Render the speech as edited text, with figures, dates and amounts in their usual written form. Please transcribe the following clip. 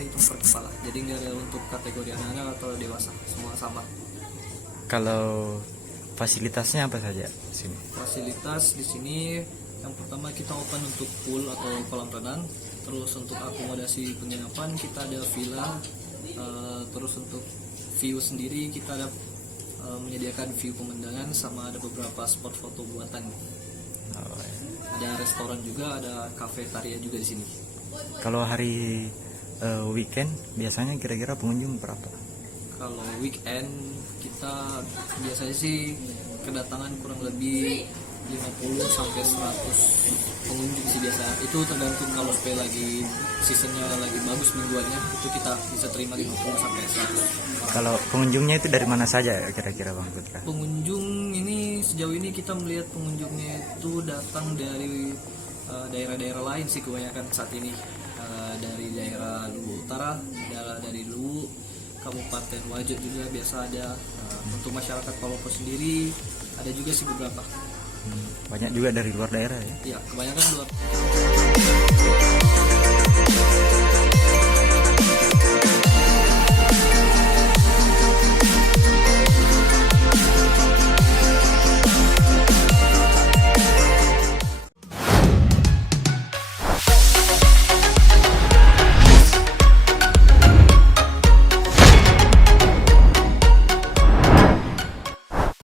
hitung per kepala. Jadi nggak ada untuk kategori anak-anak atau dewasa, semua sama. Kalau fasilitasnya apa saja di sini? Fasilitas di sini yang pertama kita open untuk pool atau kolam renang. Terus untuk akomodasi penginapan kita ada villa. Terus untuk view sendiri kita ada menyediakan view pemandangan sama ada beberapa spot foto buatan. Oh, ya. Ada restoran juga, ada kafetaria juga di sini. Kalau hari weekend biasanya kira-kira pengunjung berapa? Kalau weekend kita biasanya sih kedatangan kurang lebih 50 sampai 100 pengunjung sih biasa. Itu tergantung kalau supaya lagi seasonnya lagi bagus mingguannya, itu kita bisa terima 50 sampai 100. Kalau pengunjungnya itu dari mana saja kira-kira Bang Putra? Pengunjung ini sejauh ini kita melihat pengunjungnya itu datang dari daerah-daerah lain sih kebanyakan saat ini. Dari daerah Luwu Utara, dari Luwu, Kabupaten Wajo juga biasa ada. Untuk masyarakat Palopo sendiri ada juga sih beberapa. Banyak juga dari luar daerah ya? Ya, kebanyakan luar.